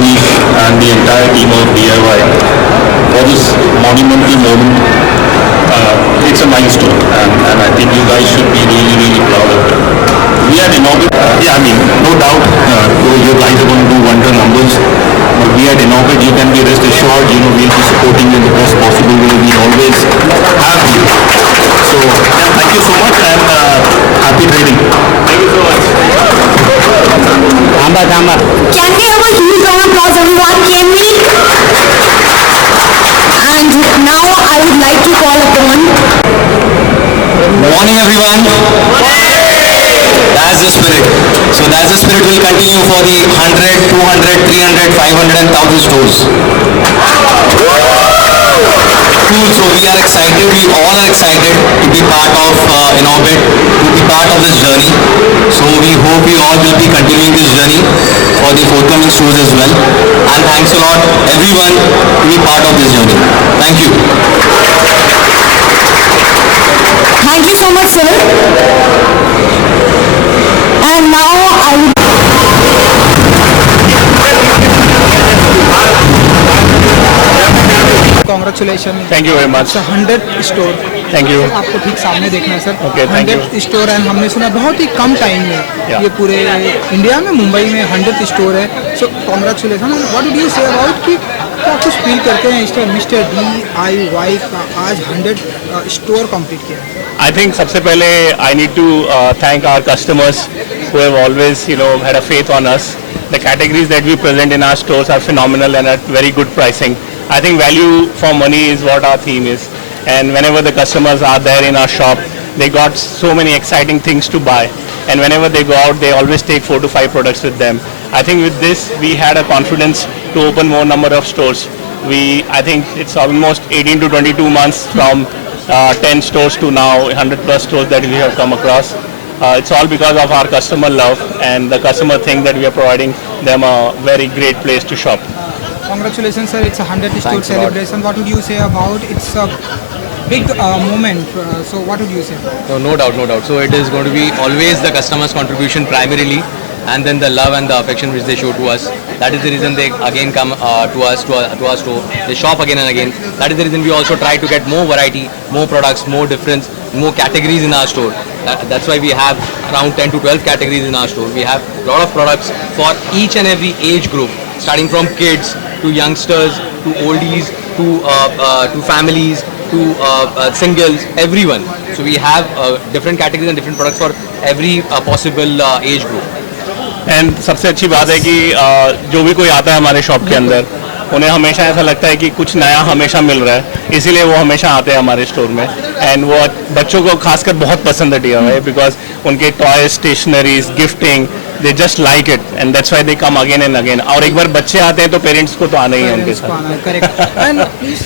Manish and the entire team of DIY for this monumental moment. It's a milestone, and I think you guys should be really, really proud of it. We had Inorbit, yeah, I mean, no doubt, you guys are going to do wonder numbers. But we at Inorbit, you can be rest assured, we'll be supporting you in the best possible way. We always have you. So, yeah, thank you so much, and happy trading. Thank you so much. Can we have a huge round of applause, everyone? Can we? And now I would like to call upon. Morning, everyone. That's the spirit. So that's the spirit will continue for the 100, 200, 300, 500 and 1000 stores. Cool. So we are excited. We all are excited to be part of Inorbit, to be part of this journey. So we hope we all will be continuing this journey for the forthcoming stores as well. And thanks a lot, everyone, to be part of this journey. Thank you. Thank you so much, sir. And now I would. Congratulations. Thank you very much. 100 store. Thank you. आपको ठीक सामने देखना है sir. Okay, thank you. 100 store है. हमने सुना बहुत ही कम time में ये पूरे इंडिया में मुंबई में 100 स्टोर है. So congratulation. What do you say about कि क्या कुछ फील करते हैं मिस्टर DIY का आज 100 स्टोर कंप्लीट किया. I think सबसे पहले I need to thank our customers who have always had a faith on us. The categories that we present in our stores are phenomenal and at very good pricing. I think value for money is what our theme is, and whenever the customers are there in our shop, they got so many exciting things to buy, and whenever they go out they always take 4 to 5 products with them. I think with this we had a confidence to open more number of stores. I think it's almost 18 to 22 months from 10 stores to now 100 plus stores that we have come across. It's all because of our customer love, and the customer think that we are providing them a very great place to shop. Congratulations, sir. It's a 100 store celebration. What would you say about it's a big moment? So what would you say? No doubt. So it is going to be always the customer's contribution primarily, and then the love and the affection which they show to us. That is the reason they again come to us, to our store. They shop again and again. That is the reason we also try to get more variety, more products, more difference, more categories in our store. That's why we have around 10 to 12 categories in our store. We have a lot of products for each and every age group, starting from kids to youngsters to oldies to families to singles, everyone. So we have different categories and different products for every possible age group. And सबसे अच्छी बात है कि जो भी कोई आता है हमारे शॉप के अंदर, उन्हें हमेशा ऐसा लगता है कि कुछ नया हमेशा मिल रहा है, इसीलिए वो हमेशा आते हैं हमारे स्टोर में. एंड वो बच्चों को खासकर बहुत पसंद है DIY, बिकॉज उनके toys, stationeries, gifting, they just like it, and that's why they come again and again. और एक बार बच्चे आते हैं तो पेरेंट्स को तो आना ही है उनके साथ. Correct. And please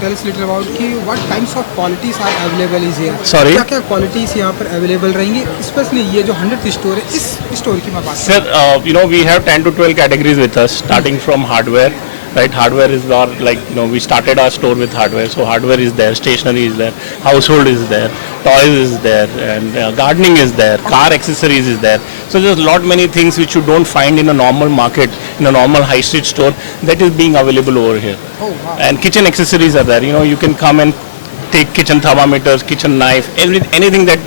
tell us little about कि what kinds of qualities are available is here. Sorry, क्या क्वालिटीज यहाँ पर अवेलेबल रहेंगी, स्पेशली ये जो 100 स्टोर है, इस स्टोर की मैं बात. Sir, we have 10 to 12 categories with us, starting from hardware. Right, hardware is our we started our store with hardware, so hardware is there, stationery is there, household is there, toys is there, and gardening is there, car accessories is there. So there's a lot many things which you don't find in a normal market, in a normal high street store, that is being available over here. Oh, wow. And kitchen accessories are there. You can come and take kitchen thermometers, kitchen knife, anything that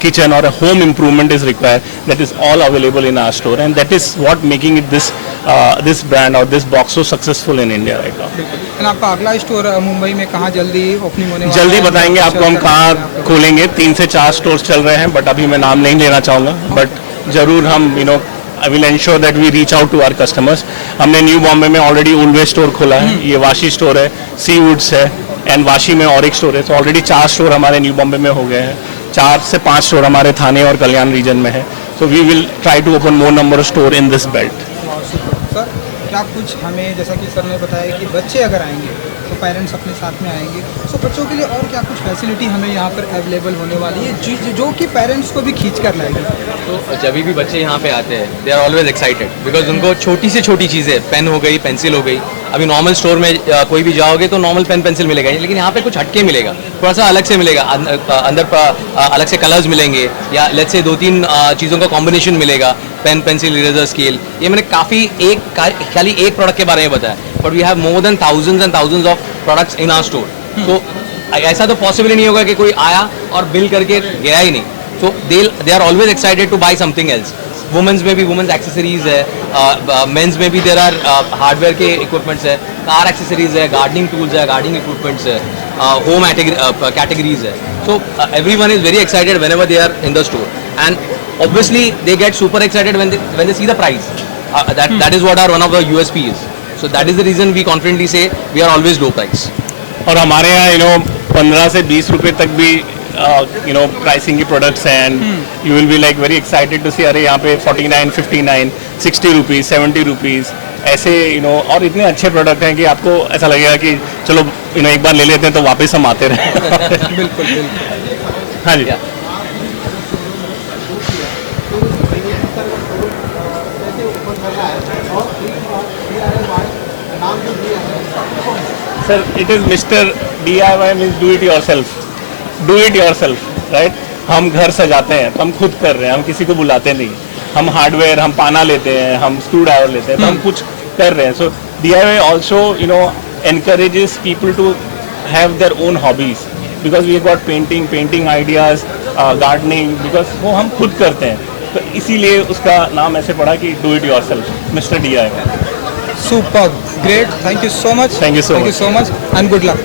kitchen or a home improvement is required, that is all available in our store, and that is what making it this brand or this box so successful in India right now. And आपका अगला store Mumbai में कहाँ जल्दी opening होने वाला है? जल्दी बताएंगे आपको हम कहाँ खोलेंगे. 3 से 4 स्टोर्स चल रहे हैं, बट अभी मैं नाम नहीं लेना चाहूँगा, बट जरूर हम I will ensure that we reach out to our customers. हमने न्यू बॉम्बे में ऑलरेडी उलवे स्टोर खोला है, ये वाशी स्टोर है, सी वुड्स है, एंड वाशी में और एक स्टोर है. तो ऑलरेडी 4 स्टोर हमारे न्यू बॉम्बे में हो गए हैं. 4 से 5 स्टोर हमारे थाने और कल्याण रीजन में है. So we will try to open more number of store in this belt. Sir, क्या कुछ हमें, जैसा कि सर ने बताया कि बच्चे अगर आएंगे तो पेरेंट्स अपने साथ में आएंगे, तो बच्चों के लिए और क्या कुछ फैसिलिटी हमें यहाँ पर अवेलेबल होने वाली है जो कि पेरेंट्स को भी खींच कर लाएगी? तो जब भी बच्चे यहाँ पे आते हैं, they are always excited, because उनको छोटी से छोटी चीज़ें, पेन हो गई, पेंसिल हो गई, अभी नॉर्मल स्टोर में कोई भी जाओगे तो नॉर्मल पेन पेंसिल मिलेगा, लेकिन यहाँ पे कुछ हटके मिलेगा, थोड़ा सा अलग से मिलेगा, अंदर अलग से कलर्स मिलेंगे, या लेट्स से 2-3 चीज़ों का कॉम्बिनेशन मिलेगा, पेन पेंसिल इरेजर स्केल। ये मैंने काफ़ी खाली एक प्रोडक्ट के बारे में बताया, but we have more than thousands and thousands of products in our store. तो ऐसा तो पॉसिबल ही नहीं होगा कि कोई आया और बिल करके गया ही नहीं। So they are always excited to buy something else. Women's में भी वुमेंस एक्सेसरीज है, मेंस में भी देर आर हार्डवेयर के इक्विपमेंट्स है, कार एक्सेसरीज है, गार्डनिंग टूल्स है, गार्डनिंग इक्विपमेंट्स है, होम कैटेगरीज है। So everyone is very excited whenever they are in the store, and obviously they get super excited when they see the price. That is what our one of the USP is. So that is the reason we confidently say we are always low price. और हमारे यहाँ 15 से 20 रुपए तक भी pricing की products हैं, and you will be like very excited to see अरे यहाँ पे 49, 59, 60 रुपीज़, 70 रुपीज़ ऐसे और इतने अच्छे प्रोडक्ट हैं कि आपको ऐसा लगेगा कि चलो एक बार ले लेते हैं तो वापस हम आते रहे। बिल्कुल बिल्कुल। हाँ जी। Sir, it is mister DIY means do it yourself, right. हम घर सजाते हैं तो हम खुद कर रहे हैं, हम किसी को बुलाते नहीं। हम हार्डवेयर, हम पाना लेते हैं, हम स्क्रू ड्राइवर लेते हैं, तो हम कुछ कर रहे हैं। सो DIY also encourages people to have their own hobbies, because we got painting ideas, gardening, because वो हम खुद करते हैं, तो इसीलिए उसका नाम ऐसे पड़ा कि do it yourself, mister DIY। Superb, great, thank you so much. Thank you so much and good luck.